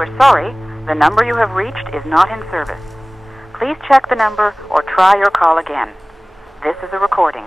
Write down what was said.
We're sorry, the number you have reached is not in service. Please check the number or try your call again. This is a recording.